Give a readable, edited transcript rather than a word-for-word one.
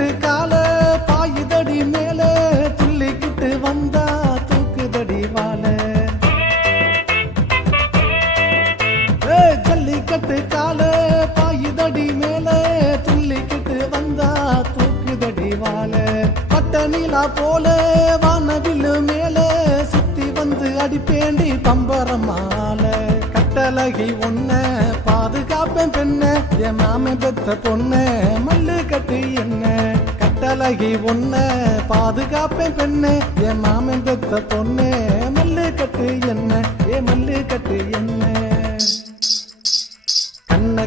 கட்டு கால பாயுதடி மேல துள்ளிக்கிட்டு வந்தா தூக்குதடி வாழ ஜல்லிக்கட்டு கால பாயுதடி மேல துள்ளிக்கிட்டு வந்தா தூக்குதடி வாழ பட்ட நீலா போல வானவில்லு மேல சுத்தி வந்து அடிப்பேண்டி பம்பரமால கட்டழகி ஒன்ன பாதுகாப்பேன் பெண்ண என் மாமன் பெத்த பொண்ண மல்லு கட்டு என்ன கட்டழகி ஒன்ன பாதுகாப்பேன் பெண்ண என் மாமன் பெத்த பொண்ணு மல்லு கட்டு என்ன ஏ மல்லு கட்டு என்ன கண்ண